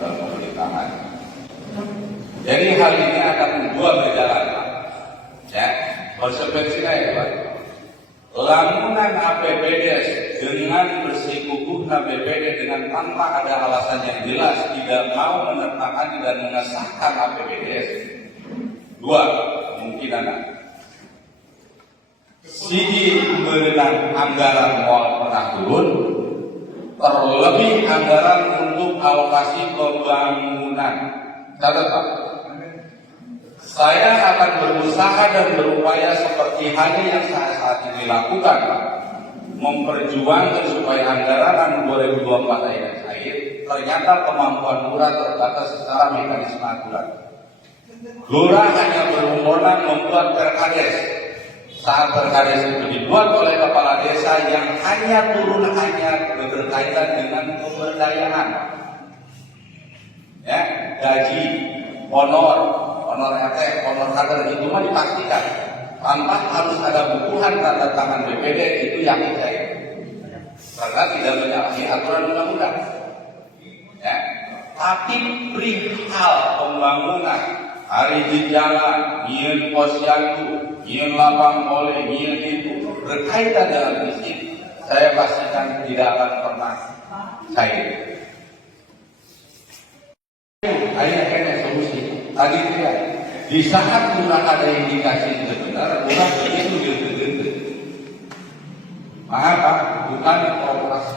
dalam pemerintahan. Jadi hal ini akan dua berjalan, Pak. Ya, konsekuensinya ya, Pak. Lamunan APBD dengan bersikukuh APBD dengan tanpa ada alasan yang jelas tidak mau menetapkan dan mengesahkan APBD. Dua kemungkinan. Sidi mengenang anggaran mal pernah turun, terlebih anggaran untuk alokasi pembangunan. Catat, Pak. Saya akan berusaha dan berupaya seperti halnya yang saya saat ini lakukan, Pak. Memperjuangkan supaya anggaran 2024 yang cair, ternyata kemampuan lurah terbatas secara mekanisme aturan. Lurah hanya berwenang membuat perkades. Saat perkades itu dibuat oleh kepala desa yang hanya turun hanya berkaitan dengan pemberdayaan, ya, gaji, honor RT, honor kader itu mah dipastikan tanpa harus ada bukuhan tanda tangan BPD, itu yang cair karena tidak menyalahi aturan undang-undang. Ya, tapi perihal pembangunan hari di jalan, nyian posyandu, nyian lapang oleh, nyian itu berkaitan dengan fisik, saya pastikan tidak akan pernah cair. Akhirnya solusi. Tadi tidak. Di saat kurang ada indikasi sebenarnya, kurang begitu gitu. Maaf, Pak, bukan provokasi.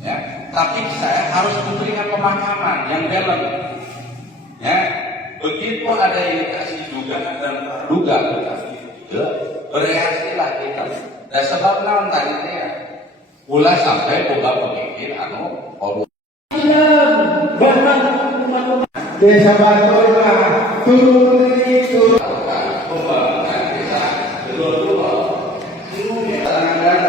Ya, tapi saya harus memberikan pemahaman yang dalam. Ya, begitu ada indikasi dugaan dan terduga, bereaksilah kita. Dan sebab naon tadi ya, ulah sampai buka pemikir desa Batola turun itu pembangunan desa dua tangan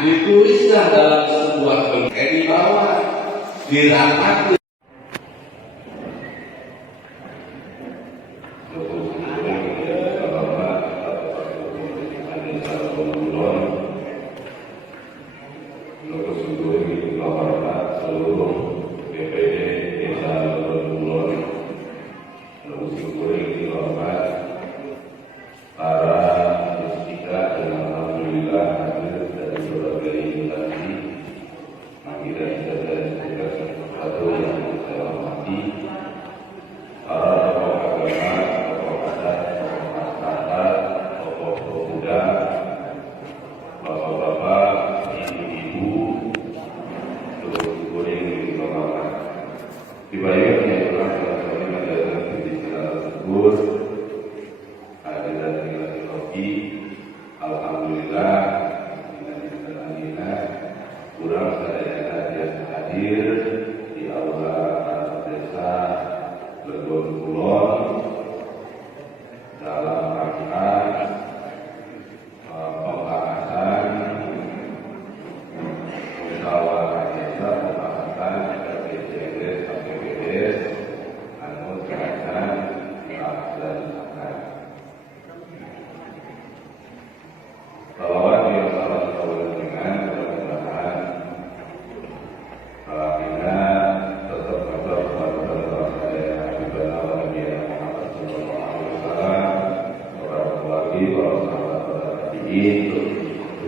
ditulislah dalam sebuah bengkel di bawah dirapati. Alhamdulillah, kurang saya hadir di aula desa Legon Kulon dalam rangka pembahasan musyawarah desa pembahasan RPJMD sampai BPS anu terkait dan salawat yang salah satu dengan mudah-mudahan kita tetap berdoa kepada saya Habibana wa Nabi Muhammad sallallahu alaihi wasallam, para keluarga, para sahabat, para tabi'in,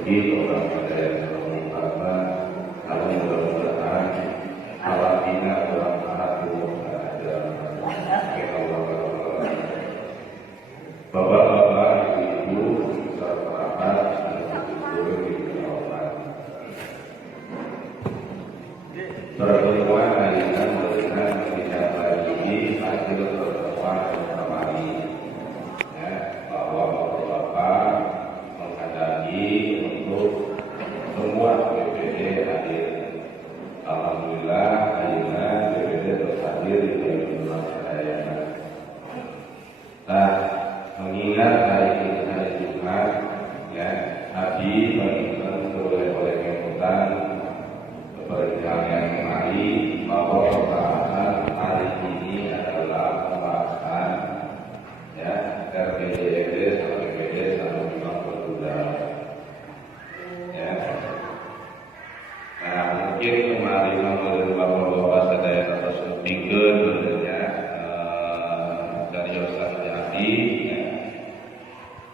begitu orang pada yang sama, namun mudah-mudahan halatina dalam hati ada Bapak-bapak, ibu-ibu, sahabat, pertemuan hari ini memberikan tidak lagi hasil pertemuan kemarin, ya, bahwa Bapak menghadiri untuk mungkin kemarin bapak-bapak sadaya atas pikir sebenarnya dari Ustaz Jadi, ya.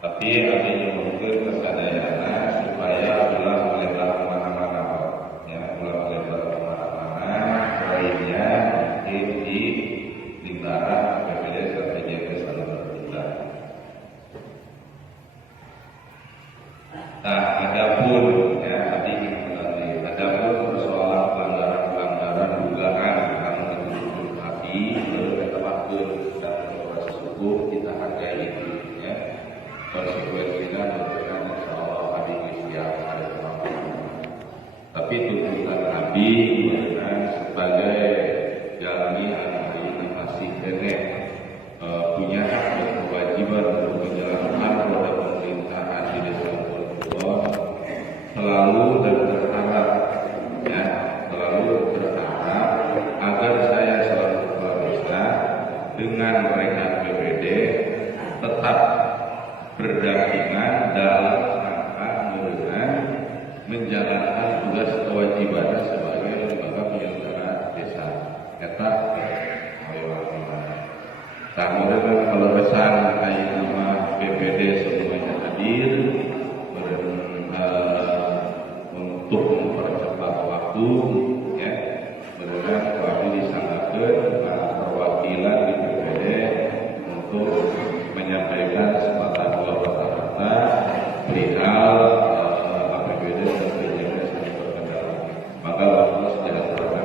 Tapi artinya mungkin kesadayana supaya ulang melebar kemana-mana, ya ulang melebar kemana-mana. Lainnya mungkin di lingkaran BPD strategi kesehatan bertindak. Nah, adapun ya tadi adapun persoalan pelanggaran dugaan karena menuntut hati kita waktu dan proses hukum kita hargai itu ya. Konsekuensinya dengan insya Allah habis siap ada kemampuan. Tapi tuntutan Nabi dengan sebagai jalani anak ini masih nenek punya hak dan kewajiban untuk menjalankan roda pemerintahan di desa Allah selalu dan berharap ya selalu berharap agar saya selalu bisa dengan mereka BPD tetap berdampingan dalam rangka menjalankan tugas kewajiban sebagai lembaga penyelenggara desa. Eta kemudian kalau pesan kayak nama BPD semuanya hadir untuk mempercepat waktu, ya, benar kami disandarkan perwakilan di BPD untuk menyampaikan sepatah dua patah kata perihal APBD dan PJK sedang berkendara. Maka Allah sejahtera.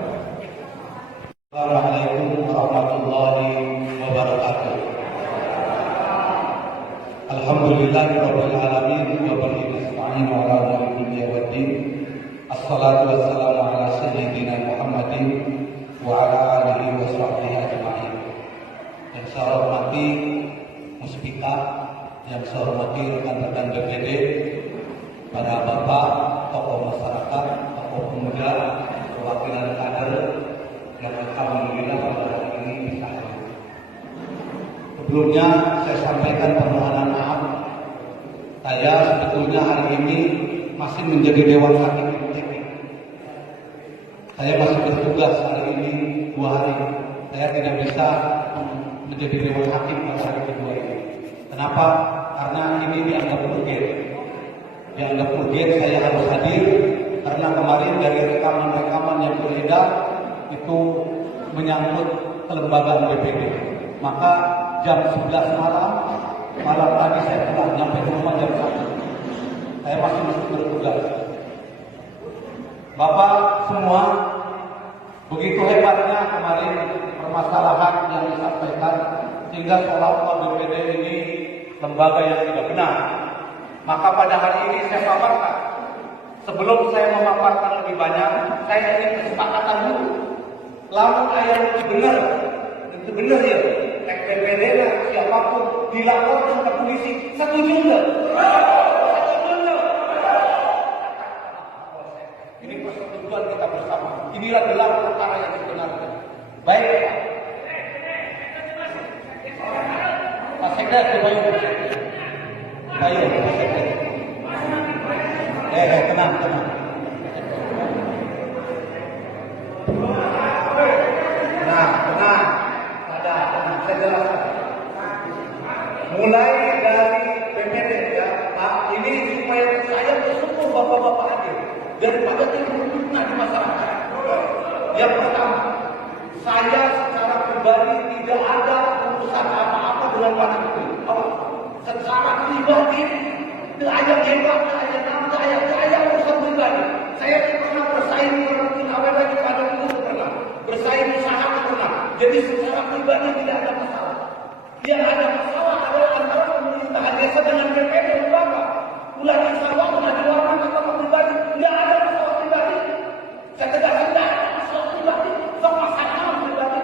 Assalamualaikum warahmatullahi wabarakatuh. Alhamdulillahirabbil alamin wa bihi nasta'in ala umuri dunya waddin. Assalatu wassalamu ala sayyidina Muhammadin wa ala alihi wa sahbihi ajma'in. Yang saya hormati Muspika, yang saya hormati rekan-rekan BPD, para bapak, tokoh masyarakat, tokoh pemuda, perwakilan kader yang alhamdulillah pada hari ini bisa hadir. Sebelumnya saya sampaikan permohonan maaf. Saya sebetulnya hari ini masih menjadi Dewan Hakim MTQ. Saya masih bertugas hari ini 2 hari. Saya tidak bisa menjadi Dewan Hakim pada hari kedua ini. Kenapa? Karena ini dianggap urgen. Dianggap urgen saya harus hadir karena kemarin dari rekaman-rekaman yang beredar itu menyangkut kelembagaan BPD. Maka jam 11 malam tadi saya pulang sampai rumah jam 1. Saya masih bertugas. Bapak semua, begitu hebatnya kemarin permasalahan yang disampaikan sehingga seolah-olah BPD ini lembaga yang tidak benar. Maka pada hari ini saya paparkan. Sebelum saya memaparkan lebih banyak, saya ingin kesepakatan dulu. Lalu ayat itu benar ya. BPD lah siapapun dilaporkan ke polisi, setuju enggak? Ini persetujuan kita bersama. Inilah gelar perkara yang sebenarnya. Baik, Pak Sekda, Bayu, Pak Sekda. Tenang. Tenang. Saya jelaskan. Mulai dari BPD ya, Pak, ini supaya saya bersyukur bapak-bapak hadir daripada terbunuhnya di masyarakat. Yang pertama, saya secara pribadi tidak ada urusan apa-apa dengan Pak Jokowi. Secara pribadi, ayam hebat, ayam urusan pribadi. Saya pernah bersaing dengan awal lagi pada dulu pernah bersaing usaha pernah. Jadi secara pribadi tidak ada masalah. Yang ada masalah adalah antara pemerintahan desa dengan BPD lembaga. Ulah insya Allah sudah diwarnai masalah pribadi. Tidak ada masalah pribadi. Saya tegaskan tidak ada masalah pribadi. Sama masalah pribadi.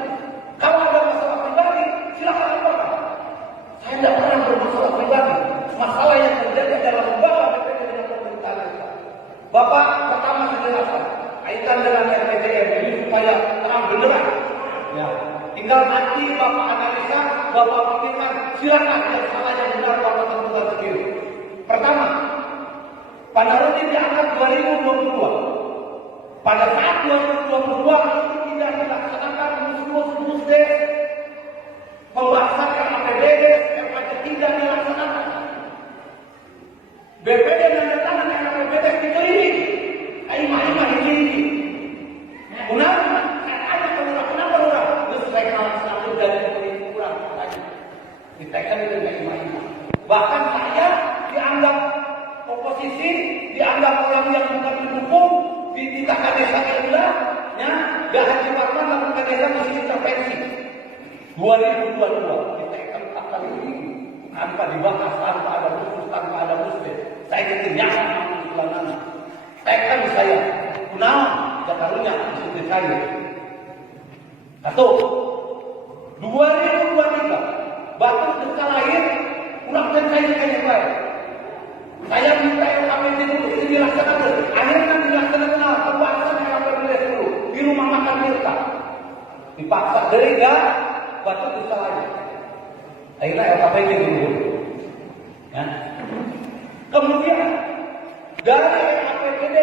Kalau ada masalah pribadi, silakan lembaga. Saya tidak pernah bermasalah pribadi. Masalah yang terjadi dalam lembaga BPD dengan pemerintahan desa. Bapak pertama saya jelaskan kaitan dengan RPJM ini supaya terang benderang. Ya, tinggal nanti Bapak analisa, Bapak pikirkan, silakan yang salah yang benar Bapak tentukan sendiri. Pertama, Pak Narudin diangkat 2022. Pada saat 2022 itu tidak dilaksanakan musdes pembahasan RAPBD, RPJMD tidak dilaksanakan. BPD dan tangan RAPBD itu ini, imah ini. Kenapa? Kenapa lurah? Terus saya kenal satu dari kurang lagi. Ditekan dengan imah. Bahkan saya dianggap oposisi, dianggap orang yang bukan mendukung, dititahkan desa Kedah, ya, gak Haji Parman lakukan desa mesti intervensi. 2022 ditekan 4 kali ini tanpa dibahas, tanpa ada khusus, tanpa ada muslim. Saya kekenyangan dengan tekan saya. Kenapa? Jakarunya mesti saya. Satu, 2023 batu desa lahir ulang saya baik. Saya minta RKPD dulu ini dilaksanakan. Akhirnya dilaksanakan pembahasan RKPD dulu di rumah makan Mirta. Dipaksa derega batu desa lahir. Akhirnya RKPD dulu. Ya. Kemudian dari RKPD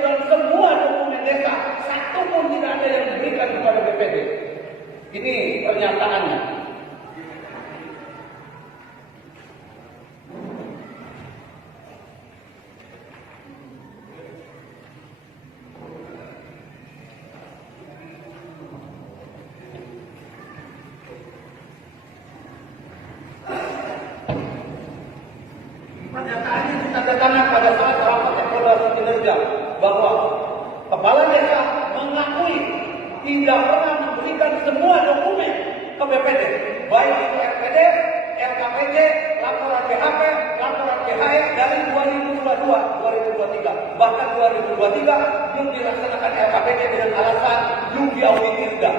dan semua dokumen desa satu pun tidak ada yang diberikan kepada BPD. Ini pernyataannya. Pernyataannya ditandatangan pada saat rapat evaluasi kinerja bahwa kepala desa mengakui tidak pernah memberikan semua dokumen ke BPD, baik itu RPD, RKPD, laporan BHP, laporan BHR dari 2022-2023. Bahkan 2023 belum dilaksanakan RKPD dengan alasan belum diaudit juga.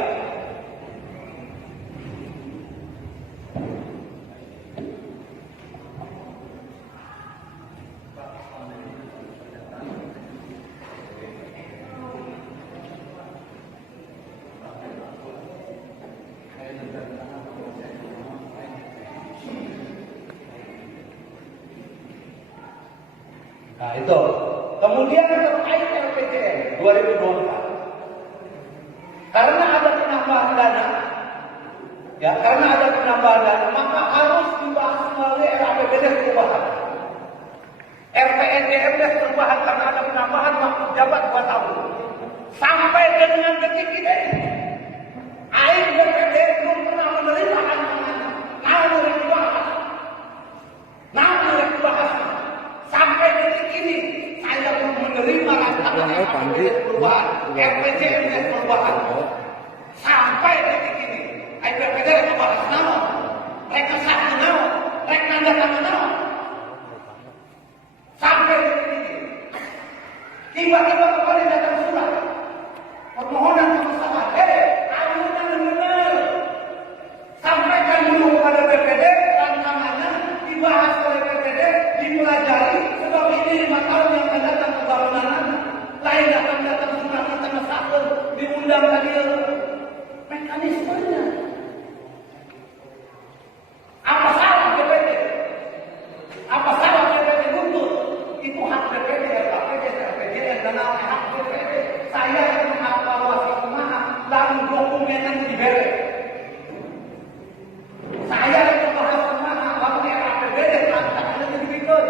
Nah itu. Kemudian terkait RPJM 2024. Karena ada penambahan dana, ya karena ada penambahan dana, maka harus dibahas melalui RAPBD perubahan. RPJMD perubahan karena ada penambahan waktu jabat 2 tahun. Sampai dengan detik ini, AIN BPD belum pernah menerima ancaman. Namun dibahas. Sampai detik ini saya belum menerima rancangan RPJMD perubahan, RPJMD perubahan. Sampai detik ini, RPJMD itu bahas nama, mereka satu nama, mereka nanda nama. Sampai detik ini, tiba-tiba kembali datang surat permohonan pengesahan. Alunan benar. Sampaikan dulu kepada BPD rancangannya dibahas oleh BPD, dipelajari sebab ini 5 tahun yang akan datang pembangunan lain akan datang surat tanda sahur diundang tadi mekanismenya. Apa salah BPD? Apa salah BPD butuh? Itu hak BPD, RKPD, RPJM dan hak BPD. Saya yang mengevaluasi kemana lalu dokumen yang diberi. Saya yang membahas kemana lalu RAPBD rancangannya dibikin.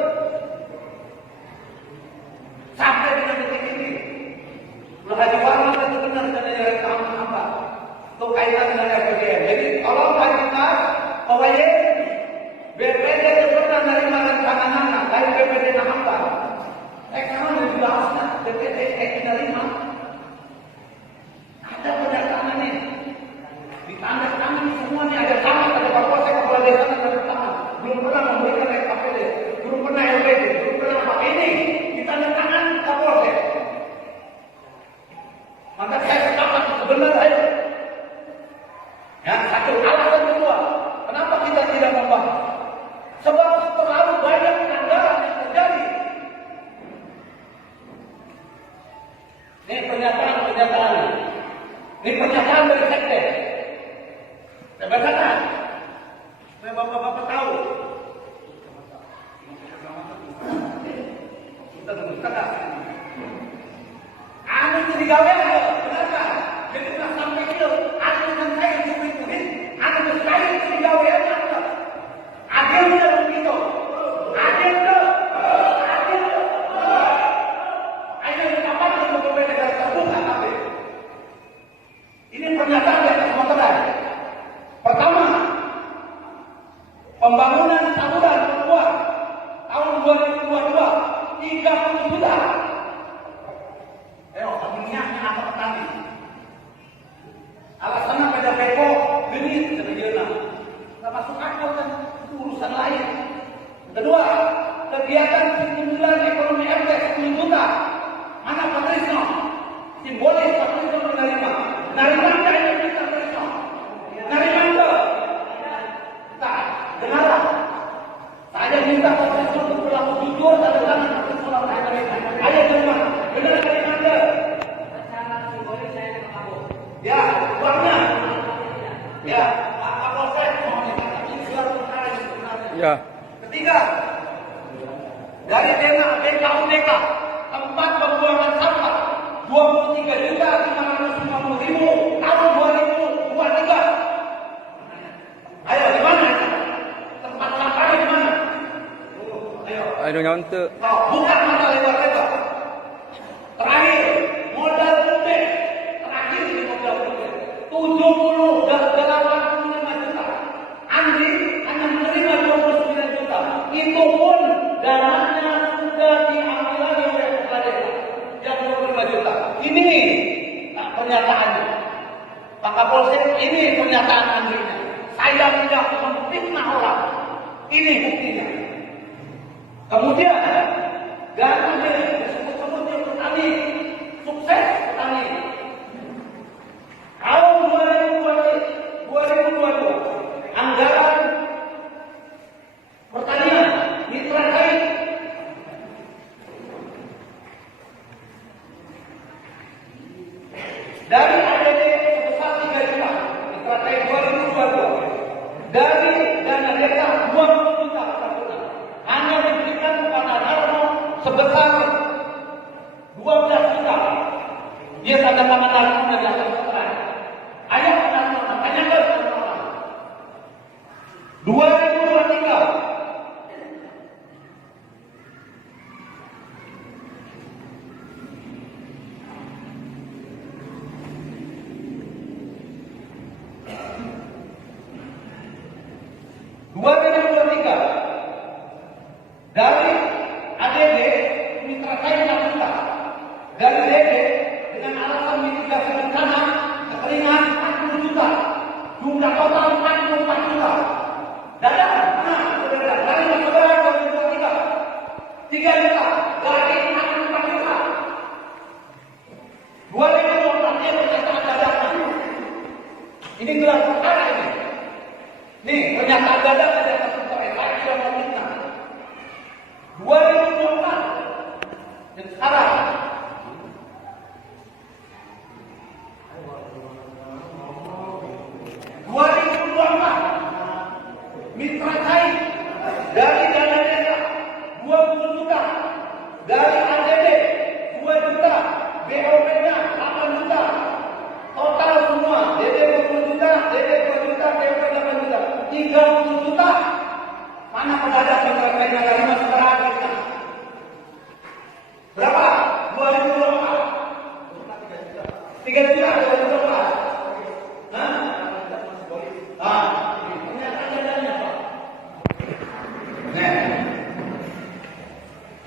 Sampai dengan detik ini, Haji Parman itu benar katanya rekaman apa? Itu kaitan dengan RPJM. Jadi tolong kita bahwa BPD itu pernah menerima rancangan dari BPD apa? Kalau dibahasnya BPD menerima. Ada pendatangannya, ditandatangani semuanya ada sama, ada Kapolsek, kepala desa dan ada tangan. Belum pernah memberikan RKPD, belum pernah LPD, belum pernah apa ini ditandatangan Kapolsek. Maka saya sepakat sebenarnya. Yang satu alasan kedua, kenapa kita tidak membahas? Sebab terlalu banyak pelanggaran yang terjadi. Ini pernyataan. Ini pernyataan dari sekte. Saya bacakan. Supaya bapak-bapak tahu. Kita tunggu kata. Anu itu digawe benar kan? Jadi nggak sampai itu ada yang saya cukup-cukup, ada yang saya itu digawe aja. Adil benar begitu. Adil benar. Adil. Ayo kita pakai untuk negara terbuka tapi ini pernyataan dari semua kedai. Pertama, pembangunan saluran kedua tahun 2022 30 juta. Minyaknya apa petani? Alasannya pada beko genit sebenarnya. Nggak masuk akal kan? Itu urusan lain. Kedua, kegiatan stimulan ekonomi RT 10 juta. Mana Pak Trisno? Simbolis Pak Trisno menerima. Nerima nggak ini Pak Trisno? Nerima nggak? Tak, dengar. Saya minta Pak Trisno untuk berlaku jujur dan berlaku jujur. Ayo terima. Benar nerima nggak? Ya, uangnya. Ya, Pak Kapolsek mau dikatakan surat perkara yang sebenarnya. Ya. Ketiga, dari dana BKUDK tempat pembuangan sampah 23.550.000 tahun 2023. Ayo di mana? Tempat sampahnya di mana? Ayo nyontek. Bukan masalah lebar-lebar. Terakhir, modal gede. Terakhir di modal gede. 78,5 juta. Andi hanya menerima 29 juta. Itu pun dananya sudah diambil lagi oleh kepala desa. Yang 25 juta. Ini pernyataannya. Pak Kapolsek, ini pernyataan Andrinya. Saya tidak memfitnah orang. Ini buktinya. Kemudian, dana disebut-sebut yang petani, sukses petani. Tahun 2022, anggaran pertanian mitra sawit dari APBD sebesar 3 juta, mitra sawit 2022. Dari dana desa 20 juta per bulan. Hanya diberikan kepada Darmo sebesar 12 juta. Dia tanda tangan Darmo dari atas keterangan. Ayo Darmo, tanya ke orang. 2023. Dari ADD mitra saya 4 juta. Dari DD dengan alasan mitigasi bencana kekeringan 40 juta. Jumlah total 44 juta. Dari Mas Saudara 2023 3 juta. Dari 44 juta. 2024 dia pernyataan dadakan. Ini gelar perkara ini. Nih pernyataan dadakan dari atas saya tidak mau fitnah. 2024 dan sekarang 2024 mitra sawit dari dana desa 20 juta, dari ADD 2 juta, BOP-nya 8 juta, total semua DD 20 juta, DD 2 juta, BOP 8 juta, 30 juta. Mana pedagang mitra sawit yang terima sekarang? Berapa? 2024 3 juta 2024. Hah? Ini ada dananya Pak. Nih.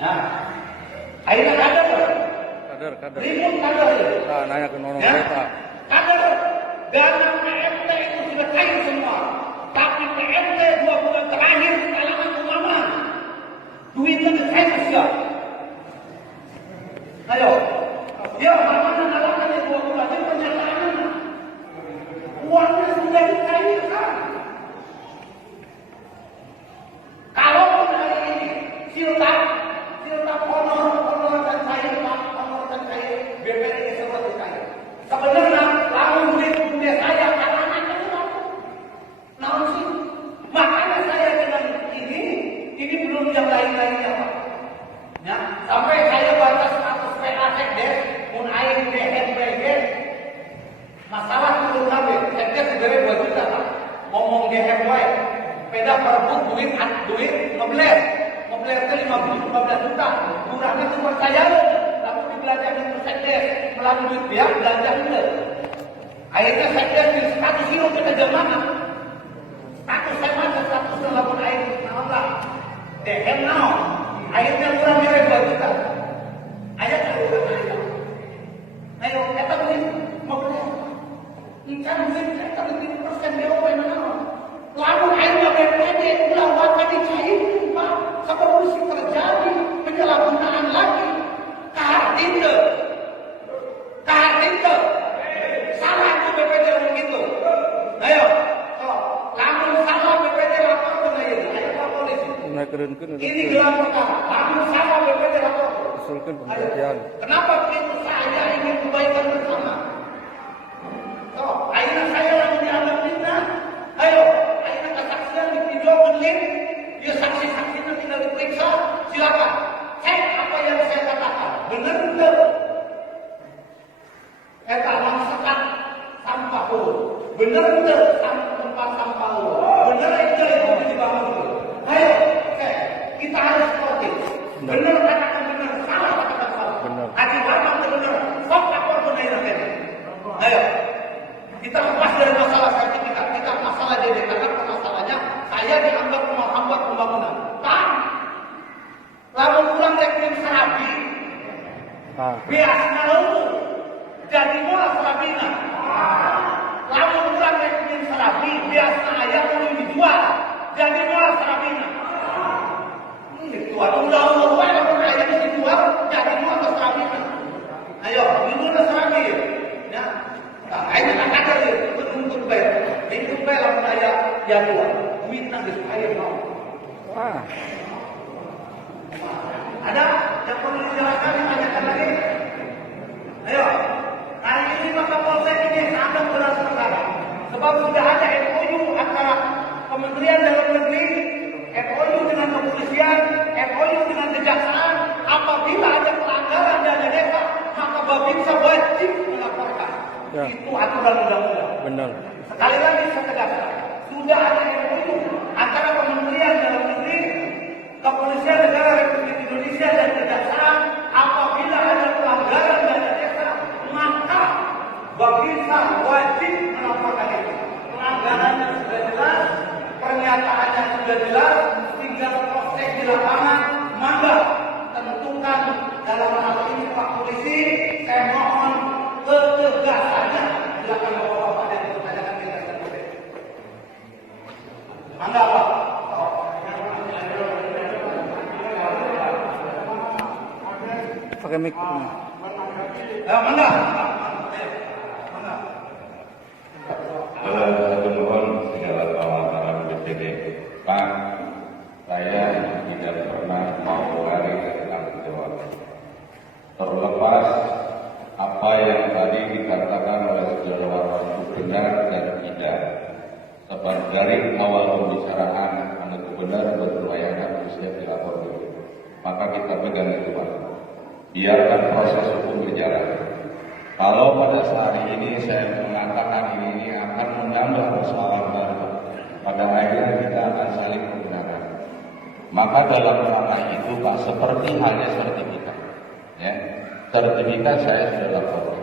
Nah. Akhirnya kader. Kader. Ribut kader. Nah, nanya ke nono Ya? kereta. Kader. Dana PMT itu sudah cair semua. Tapi PMT 2 bulan terakhir di kalangan ulama. Duitnya cair sudah. Ayo. Ya, bagaimana alasannya 2 bulan? Ini pernyataannya. Uangnya sudah dicairkan. Kalau hari ini siltap honor dan cair, BPD semua dicair. Sebenarnya lalu duit saya kalangan itu namun sih. Makanya saya dengan ini belum yang lain-lainnya Pak. Ya, sampai saya baca status PA Sekdes, mun aing DNP pulang duit dia belanja dulu. Akhirnya saya kasih status hero kita mana? Status saya mana? Status dalam air nambah. The hell now. Akhirnya kurang mirip 2 juta. Ayo kita. Ayo kita beli mau beli. Ini kan mungkin kita beli persen dia apa mana? Lalu air BPD ulah waktu dicair, Pak. Seperti terjadi penyalahgunaan lagi. Kahar salah itu BPD begitu. Ayo, lamun salah BPD lapor ke ayo Pak polisi. Naik kerenkeun Ini gelar perkara. Lamun salah BPD lapor. usulkeun Ayo. pemberhentian. Kenapa begitu? Saya ingin kebaikan bersama. Akhirnya saya langsung dianggap fitnah. Ayo, akhirnya kesaksian di video link. Dia saksi-saksinya tinggal diperiksa. Silakan. Cek apa yang saya katakan. Benar enggak? Eta mangsakan sampah dulu. Benar enggak tempat sampah dulu? Benar enggak itu dibangun dulu? Ayo, cek. Kita harus sportif. Benar katakan benar, salah katakan salah. Benar. Haji Warman benar. Sok lapor benar ini. Ayo. Kita lepas dari masalah sertifikat, kita masalah DD, karena masalahnya saya dianggap menghambat pembangunan. Pak, lalu pulang rekening serabi, biasanya lalu jadi murah serabina. Lalu pulang rekening serabi, biasanya ayam lalu dijual, jadi murah serabina. Ini jual, udah lalu ayam dijual, jadi murah serabina. Ayo, ini udah serabi ya. Nah, ini tak ada dia, untuk bayar. Itu bayar saya yang dua. Duit nanti saya mau. Ada yang perlu dijelaskan, ditanyakan lagi? Ayo, hari ini maka polsek ini sangat berat perkara. Sebab sudah ada MOU antara Kementerian Dalam Negeri, MOU dengan kepolisian, MOU dengan kejaksaan. Apabila ada pelanggaran dana desa, maka Babinsa wajib melaporkan. Ya. Itu aturan undang-undang. Benar. Sekali lagi saya tegaskan, sudah ada MOU antara Kementerian Dalam Negeri, Kepolisian Negara Republik Indonesia dan Kejaksaan. Apabila ada pelanggaran dana desa, maka Babinsa wajib melaporkan itu. Pelanggarannya sudah jelas, pernyataannya sudah jelas, tinggal proses di lapangan. Maka tentukan dalam hal ini Pak Polisi, saya mohon ketegasannya. Silakan Bapak-bapak dan pertanyakan kita dan kita. Mangga Pak. Pakai mic. Mangga. Mohon segala kawan-kawan BPD. Pak, saya tidak pernah mau lari dari tanggung jawab. Terlepas apa yang tadi dikatakan oleh saudara Warman itu benar dan tidak. Sebab dari awal pembicaraan itu benar berpelayanan usia dilapor dulu. Maka kita pegang itu Pak. Biarkan proses hukum berjalan. Kalau pada saat ini saya mengatakan ini akan menambah persoalan baru, pada akhirnya kita akan saling menggunakan. Maka dalam rangka itu Pak, seperti halnya sertifikat, ya, sertifikat saya sudah laporkan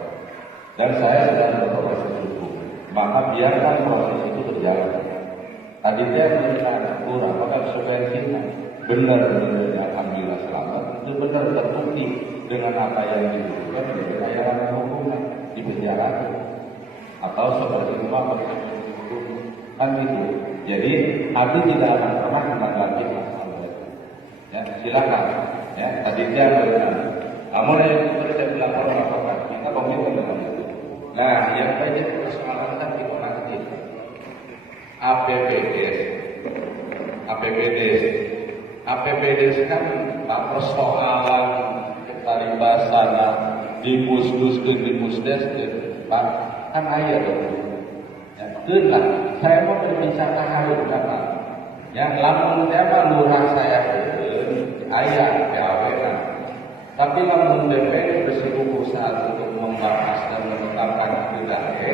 dan saya sudah berproses hukum. Maka biarkan proses itu berjalan. Tadi dia bertanya, kurang, apakah subvensinya benar-benar alhamdulillah selamat, itu benar terbukti dengan apa yang dibutuhkan di kekayaan hukumnya di penjara atau seperti itu kan itu. Jadi Abi tidak akan pernah menanggapi masalah itu. Ya silakan. Ya tadi dia bertanya, kamu yang terus saya bilang laporkan kita komitmen dengan itu. Nah yang banyak persoalan kan itu nanti APBDes kan persoalan keterlibatan di pusdes Pak kan ayah dong. Ya, itulah saya mau berbicara hari kata. Ya, lamun tema lurah saya ayah PAW kan. Tapi lamun DPR bersikukuh saat untuk membahas dan menetapkan PDAE,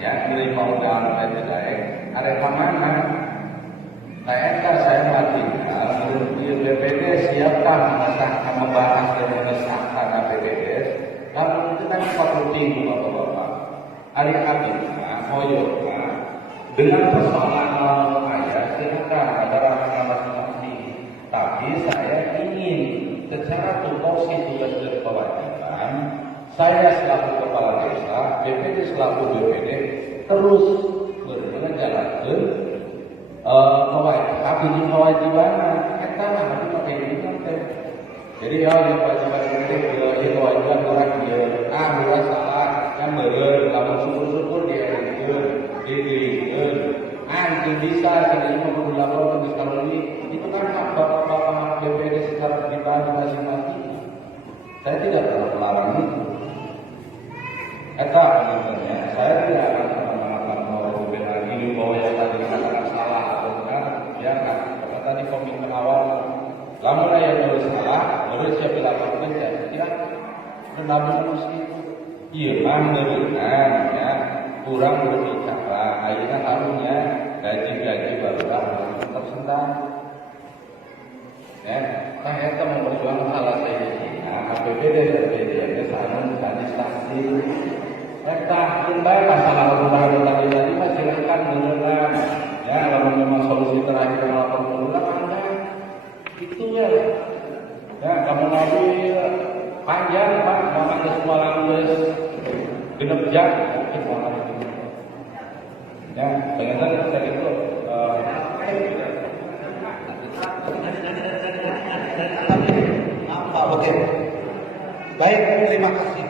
ya menerima undangan PDAE, ada kemana? Saya mati. BPD siapkah membahas dan mengesahkan APBD? Lalu itu kan hari abdina hoyona dengan persoalan alam kaya silakan ada ranah masing-masing. Tapi saya ingin secara tupoksi tugas dan kewajiban saya selaku kepala desa, BPD selaku BPD terus menjalankan kewajiban kita harus pakai ini nanti. Jadi kewajiban BPD kewajiban orang dia mulai salah yang lalu syukur-syukur dia anjing bisa jadi mau dilaporkan di sekolah ini itu kan hak bapak-bapak BPD secara pribadi masing-masing. Saya tidak pernah melarang itu. Sebenarnya saya tidak akan mau benar ini bahwa yang tadi dikatakan salah atau benar, ya kan? Karena tadi komitmen awal, lamun yang nulis salah, menurut saya dilaporkan saya tidak benar manusia. Iya, benar ya. Kurang berbicara, akhirnya tahunya gaji barulah tersentak. Ya, saya itu memperjuangkan salah saya di sini. APBD dan PDM sama administrasi. Kita kembali masalah rumah tadi masih akan menurunkan. Ya, kalau memang solusi terakhir melakukan pengurangan Anda itu ya. Ya, kamu nanti panjang Pak, makan semua langus genep jam mungkin makan itu. Ya, dengan saya itu Pak Oke. Baik, terima kasih.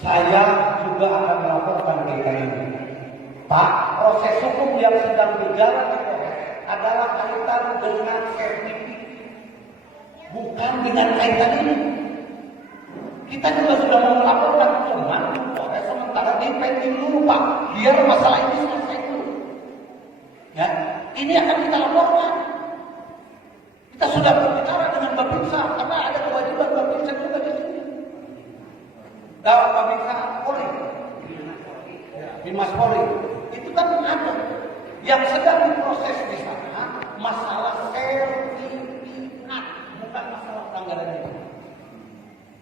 Saya juga akan melaporkan berita ini. Pak, proses hukum yang sedang berjalan di Polres adalah kaitan dengan sertifikat, bukan dengan kaitan ini. Kita juga sudah mau melaporkan, cuman Polres sementara di pending dulu Pak, biar masalah ini selesai dulu. Ya, ini akan kita laporkan. Kita sudah berbicara dengan Bapinsa, karena ada kewajiban Bapinsa juga di sini. Dalam Bapinsa Polri, Bimas Polri, itu kan ada. Yang sedang diproses di sana masalah sertifikat, bukan masalah pelanggaran ini.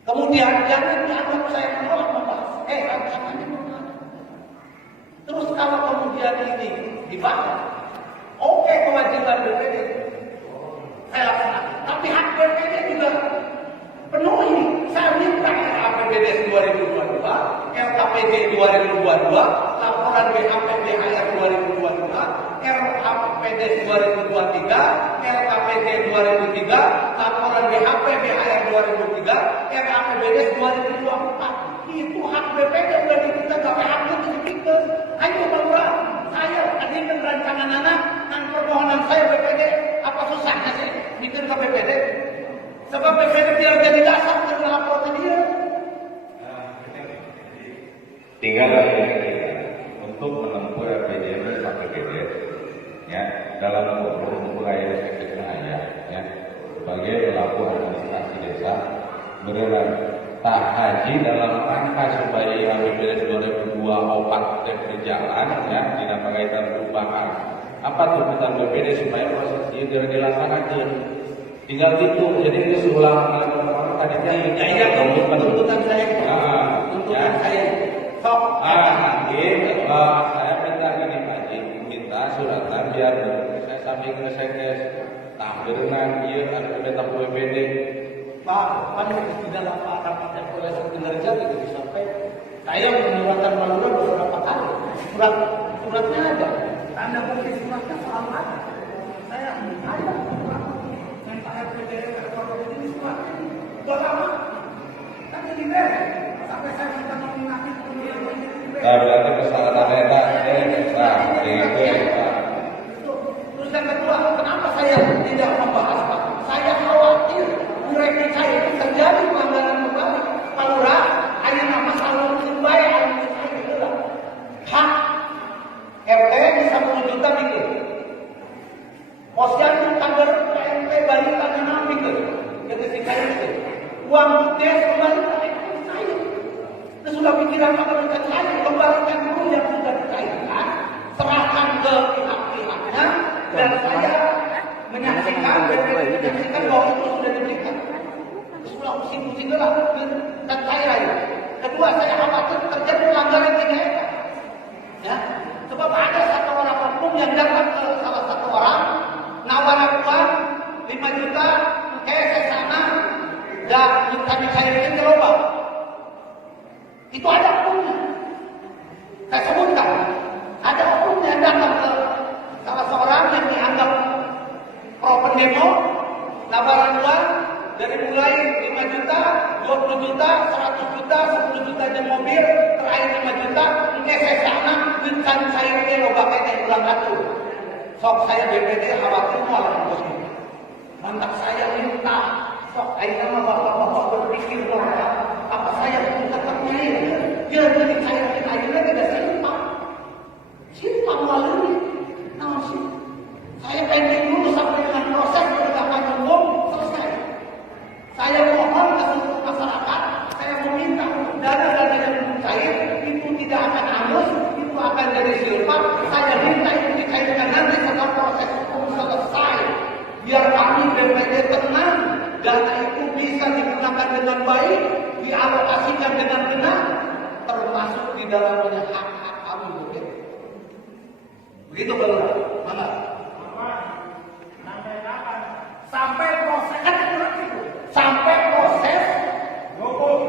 Kemudian jangan dianggap saya menolak membahas. Rancangan ini menolak. Terus kalau kemudian ini dibahas, oke, kewajiban BPD saya laksanakan. Tapi hak BPD juga penuhi. Saya minta APBD 2022, LKPD 2022, laporan BHP BHR 2022, LKPD 2023, LKPD 2003, laporan BHP BHR 2003, LKPD 2024. Itu hak BPD udah kita sampai hak itu. Ayo Pak Lurah, saya tadikan rancangan anak dan permohonan saya BPD. Apa susahnya sih bikin ke BPD? Sebab BPD biar jadi dasar untuk laporan dia. Tinggal untuk menempuh RPJMD sampai BPD, ya dalam mulai sekretariat, ya sebagai pelaku administrasi desa beneran tak haji dalam rangka supaya APBD 2024 berjalan, ya tidak kaitan perubahan. Apa tuntutan BPD supaya proses ini dilaksanakan? Tinggal itu, jadi itu seulang tadinya Ya, tuntutan saya. Tuntutan saya. Nanti saya minta gini Pak Haji, minta suratan biar saya sampai ke sekdes tampilan dia ada minta BPD. Pak, kan di dalam rapat evaluasi kinerja itu sampai saya menyuratkan Pak beberapa kali. Suratnya ada. Tanda bukti suratnya selalu ada. Saya ada. Yang Pak RPD ini suratnya sudah lama. Kan jadi beres. Sampai saya minta nominasi kemudian Berarti kesalahan data, Terus yang kedua, kenapa saya tidak membahas Pak? Saya khawatir mereka saya itu terjadi pelanggaran kembali. Pak Lurah, hanya nama salah baik saya bilang. Hak RT bisa 10 juta bikin. Posyandu kader RT balita enam bikin. Jadi saya itu uang des kembalikan saya. Itu sudah pikiran pemerintah saya, kembalikan dulu yang sudah dikaitkan, serahkan ke pihak-pihaknya, dan saya menyaksikan bahwa itu sudah diberikan. Sudah pusing-pusing lah dan saya. Kedua, saya khawatir terjadi pelanggaran tidak enak. Itu ada hukumnya. Saya sebutkan, ada hukumnya datang ke salah seorang yang dianggap pro pendemo, laporan uang dari mulai 5 juta, 20 juta, 100 juta, 10 juta aja mobil, terakhir 5 juta, ini saya sana, bintan saya ini loba kayaknya ulang atuh. Sok saya BPD khawatir malah begini. Mantap saya minta, sok akhirnya bapak-bapak berpikir dong, apa saya minta terkait? Dia jadi saya akhirnya tidak simpang melalui. Nah sih, saya pending dulu sampai dengan proses penegakan hukum selesai. Saya mohon ke seluruh masyarakat, saya meminta dana-dana yang cair itu tidak akan hangus, itu akan jadi silpa. Saya minta itu dikaitkan nanti setelah proses hukum selesai, biar kami BPD tenang, dana itu bisa digunakan dengan baik, dialokasikan dengan benar, termasuk di dalamnya hak-hak kami BPD. Begitu baru, mana? Sampai proses sampai proses hukum,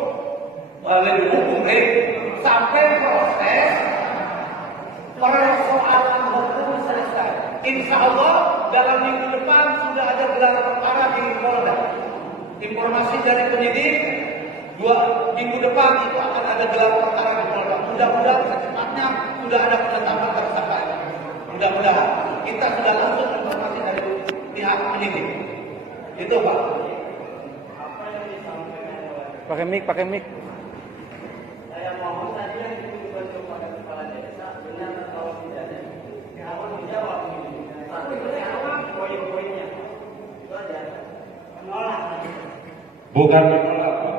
balik hukum sampai proses persoalan hukum selesai. Insya Allah dalam minggu depan sudah ada gelar perkara di Polda. Informasi dari penyidik 2 minggu depan itu akan ada gelar perkara di Polda. Mudah-mudahan secepatnya sudah ada penetapan tersangka. Mudah-mudahan kita sudah langsung informasi dari pihak penyidik. Itu Pak. Pakai mic. Saya mohon tadi yang ditujukan kepada kepala desa benar atau tidaknya. Mohon dijawab ini. Tapi jawab poin-poinnya. Itu aja. Menolak. Bukan menolak, Pak.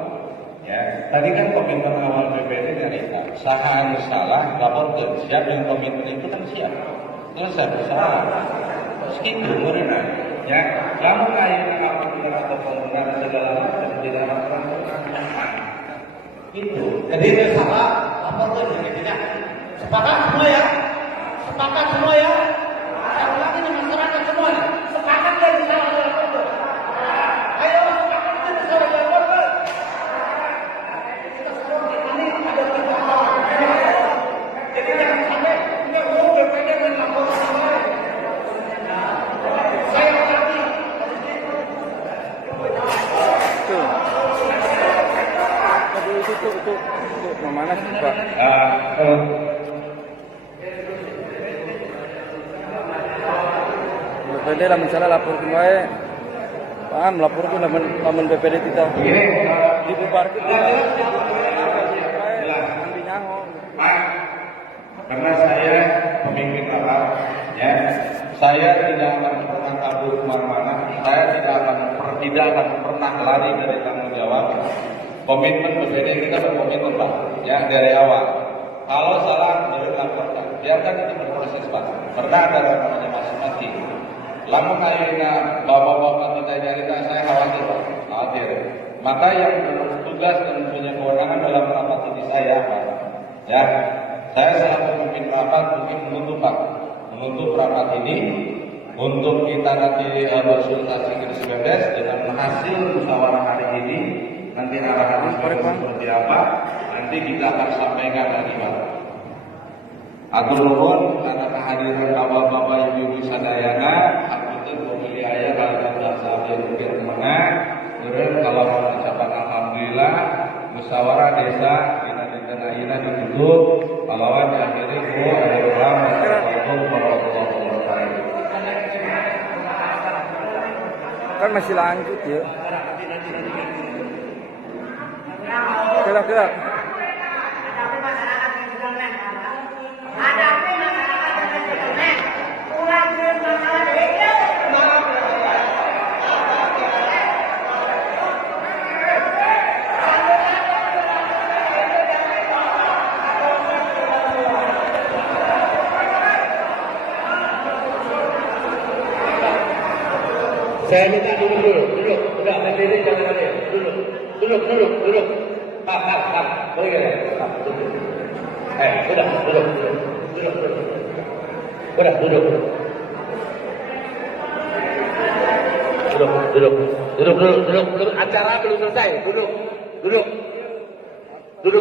Ya, tadi kan komitmen awal BPD dari saha anu salah, laporkeun. Siap yang komitmen itu kan siap. Selesai bersalah. Segitu meureunna. Ya, lamun ayeuna ngapunten atau penggunaan segala macam tidak akan itu. Jadi itu salah, laporkan jadinya. Sepakat semua ya? Sepakat semua ya? Saya ulangi nih masyarakat semua nih. Sepakat dari salah laporkan. Ayo sepakat dari salah laporkan. Kita semua ini ada 3 hal. Jadi jangan sampai punya BPD dan laporan semua. Saya ulangi. Itu mana sih Pak? BPD lamun salah laporkeun wae. Paham laporkeun lamun BPD kita. Begini, Dibubarkeun. Pak, karena saya pemimpin rapat, ya, saya tidak akan pernah kabur kemana-mana. Saya tidak akan pernah lari dari tanggung jawab. Komitmen BPD kita berkomitmen Pak, ya dari awal. Kalau salah boleh laporkan, biarkan itu berproses Pak. Pernah ada namanya masing-masing. Lamun ayeuna bapak-bapak kita nyarita, saya khawatir Pak, khawatir. Maka yang bertugas dan punya kewenangan dalam rapat ini saya Pak. Ya, saya selaku pemimpin rapat mungkin menutup Pak, menutup rapat ini untuk kita nanti konsultasi beres dengan hasil musyawarah hari ini. Nanti arahan seperti apa, nanti kita akan sampaikan lagi Pak. Atur nuhun karena kehadiran bapak-bapak ibu-ibu sadayana, hapunten pemilih aya kalian bahasa mungkin menengah. Kemudian kalau mengucapkan alhamdulillah, musyawarah desa kita ayeuna ditutup, pahlawan diakhiri ku Assalamualaikum warahmatullahi wabarakatuh. Kan masih lanjut ya. Gerak. Saya minta duduk. Udah, berdiri jangan lari. Duduk. Pak. Boleh gak? Pak, duduk. Udah, duduk. Udah, duduk. Duduk. Acara belum selesai. Duduk dulu.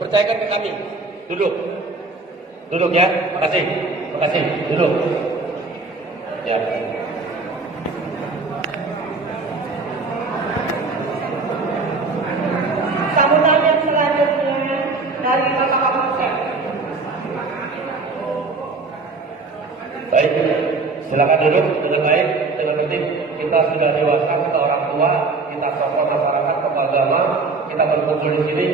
Percayakan ke kami. Duduk. Duduk ya. Makasih. Makasih. Duduk. Ya. Sambutan yang selanjutnya dari Bapak Kapolsek. Baik, silakan duduk dengan baik, dengan tertib. Kita sudah dewasa, kita orang tua, kita tokoh masyarakat, tokoh agama. Kita berkumpul di sini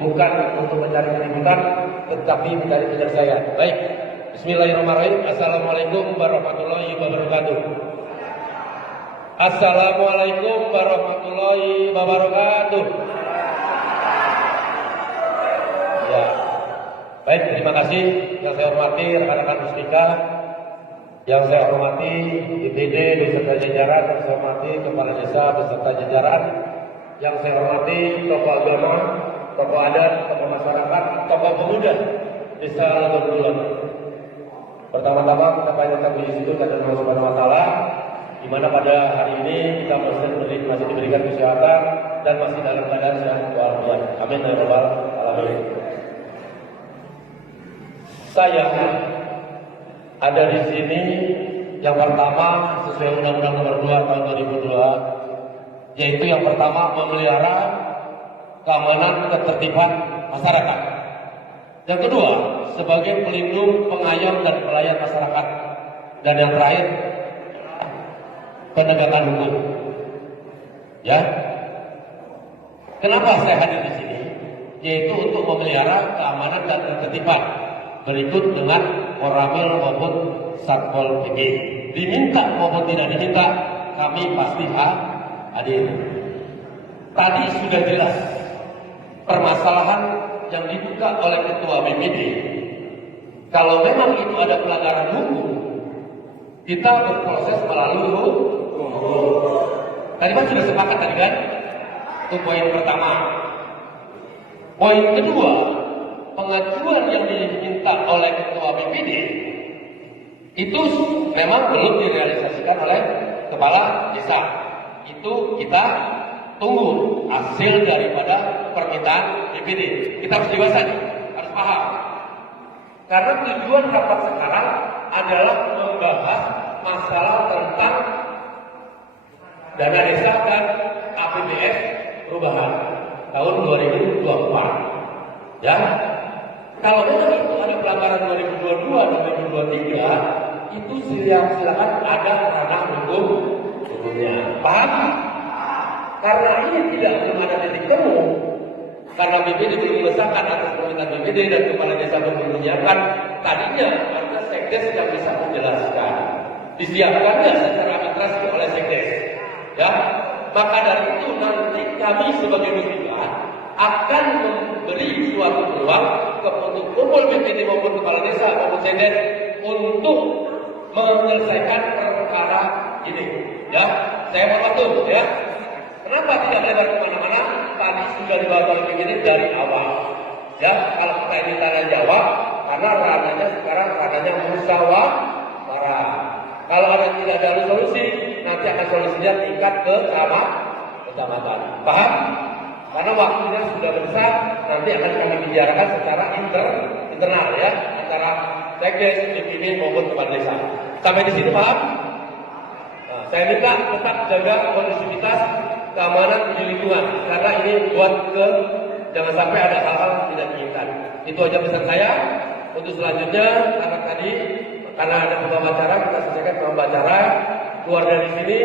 bukan untuk mencari keributan, tetapi mencari penyelesaian. Baik, Bismillahirrahmanirrahim. Assalamualaikum warahmatullahi wabarakatuh. Assalamualaikum warahmatullahi wabarakatuh. Ya, baik, terima kasih. Yang saya hormati rekan-rekan Mustika, yang saya hormati DPD beserta jajaran, yang saya hormati kepala desa beserta jajaran, yang saya hormati tokoh agama, tokoh adat, tokoh masyarakat, tokoh pemuda desa Lagombulan. Pertama-tama kita panjatkan puji syukur kepada Allah Subhanahu wa taala, di mana pada hari ini kita masih diberikan kesehatan dan masih dalam keadaan sehat walafiat. Amin ya rabbal alamin. Saya ada di sini yang pertama sesuai Undang-Undang Nomor 2 Tahun 2002, yaitu yang pertama memelihara keamanan ketertiban masyarakat. Yang kedua sebagai pelindung, pengayom dan pelayan masyarakat. Dan yang terakhir penegakan hukum. Ya. Kenapa saya hadir di sini? Yaitu untuk memelihara keamanan dan ketertiban. Berikut dengan Koramil maupun Satpol PP. Diminta maupun tidak diminta, kami pasti hadir. Tadi sudah jelas permasalahan yang dibuka oleh Ketua BPD. Kalau memang itu ada pelanggaran hukum, kita berproses melalui hukum. Tadi kan sudah sepakat tadi kan? Itu poin pertama. Poin kedua, pengajuan yang diminta oleh Ketua BPD itu memang belum direalisasikan oleh Kepala Desa. Itu kita tunggu hasil daripada permintaan BPD. Kita harus dewasa nih, harus paham. Karena tujuan rapat sekarang adalah membahas masalah tentang dana desa dan APBS perubahan tahun 2024. Ya, kalau memang itu ada pelanggaran 2022, 2023, itu silakan ada ranah hukumnya. Paham? Karena ini belum ada titik temu. Karena BPD belum mengesahkan atas permintaan BPD dan Kepala Desa belum menyiapkan. Tadinya ada Sekdes yang bisa menjelaskan. Disiapkannya secara administrasi oleh Sekdes. Ya, maka dari itu nanti kami sebagai Mustika akan memberi suatu peluang untuk kumpul BPD maupun Kepala Desa maupun Sekdes untuk menyelesaikan perkara ini. Ya, saya mau betul ya. Kenapa tidak melebar kemana-mana? Tadi sudah dibahas oleh BPD dari awal. Ya, kalau kita ini tanya jawab, karena ranahnya sekarang ranahnya musyawarah. Kalau ada tidak ada solusi, nanti akan solusinya tingkat ke kecamatan. Paham? Karena waktunya sudah besar, nanti akan kami bicarakan secara internal ya, antara Sekdes, BPD maupun Kepala Desa. Sampai di sini paham? Nah, saya minta tetap jaga kondusivitas, keamanan di lingkungan, karena ini buat jangan sampai ada hal-hal tidak diinginkan. Itu aja pesan saya. Untuk selanjutnya, karena ada pembacara, kita selesaikan pembacara. Keluar dari sini,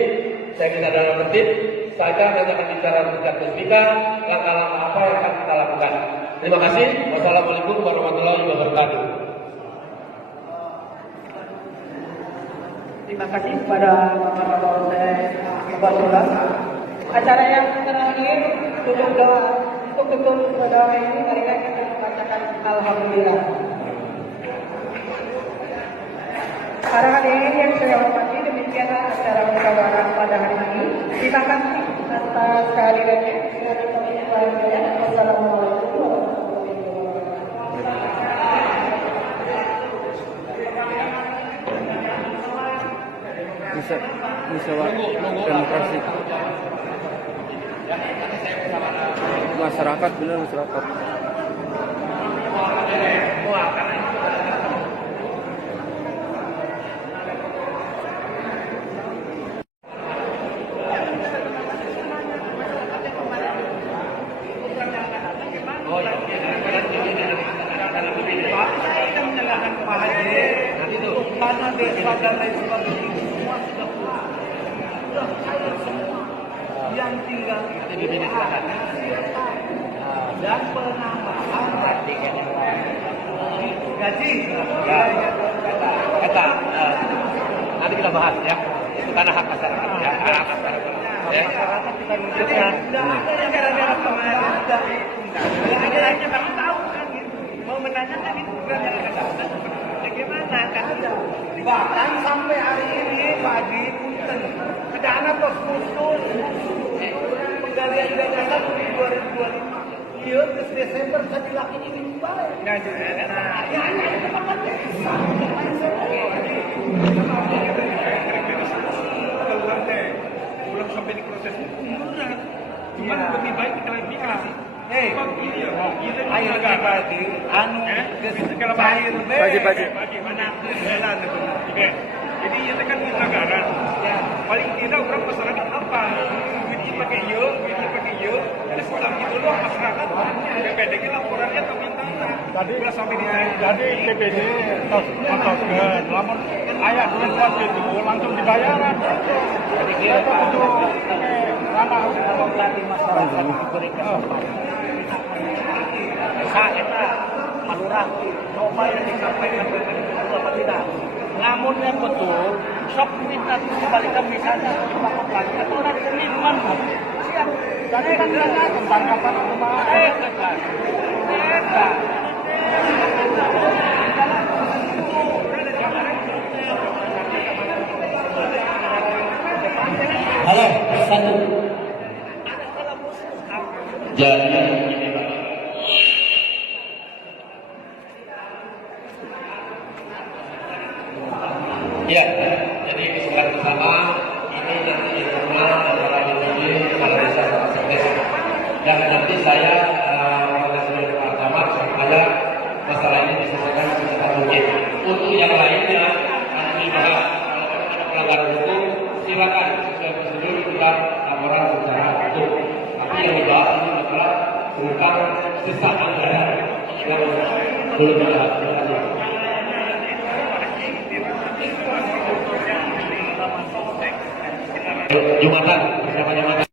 saya minta dalam tertib. Saya nanti akan bicara tingkat Mustika, langkah-langkah apa yang akan kita lakukan. Terima kasih. Wassalamualaikum warahmatullahi wabarakatuh. Terima kasih kepada Bapak Kapolsek Lagombulan. Acara yang terakhir tutup doa. Untuk tutup doa ini, mari kita membacakan Alhamdulillah. Para hadirin yang saya hormati, demikianlah acara musyawarah pada hari ini. Terima kasih atas kehadirannya. Wassalamualaikum warahmatullahi wabarakatuh. Musyawarah demokrasi. Masyarakat benar masyarakat. dengan Pak Haji, untuk dana desa dan lain sebagainya semua sudah pulang. Sudah cair semua. Yang tinggal itu hanya sirekap dan penambahan gaji. Kata, nanti kita bahas ya. Itu karena hak masyarakat ya. Hak masyarakat. Ya. Masyarakat kita wujudkan. Tidak ada yang gara-gara kemarin sudah tidak ada lagi kamu tahu kan gitu. Mau menanyakan itu bukan yang ada. Bagaimana kan? Bahkan sampai hari ini pagi punten ada anak khusus penggalian gagasan di 2025. Iya, ke Desember tadi laki ini balik. Nah, ya, itu makan desa. Belum sampai di proses pembunuhan. Cuma lebih baik kita klarifikasi. Ayo bagi anu Kalau Bagi. mana jalan itu. Jadi itu kan negara. Paling tidak orang masyarakat apa? Ini pakai yo. Jadi setelah itu loh masyarakat BPD kita laporannya ke Bintara. Jadi TPD atau namun ayah buat itu langsung dibayaran. Jadi kita butuh lama dari masyarakat diberi kesempatan. Kita Malurah coba yang disampaikan itu apa tidak? Namun yang betul, sok minta kembalikan misalnya di pokok lagi atau orang seniman siap. Jadi kan dana tentang kapan rumah. Halo, satu. Jadi ini Pak. Ya, jadi kesempatan bersama ini nanti internal antara DPD kepala desa sama sekdes. Dan nanti saya mengajukan Pak Camat supaya masalah ini diselesaikan secepat mungkin. Untuk yang lainnya nanti dibahas. Kalau ada pelanggaran hukum, silakan sesuai prosedur kita laporan secara hukum. Tapi yang dibahas ini masalah tentang sisa anggaran yang belum dibahas.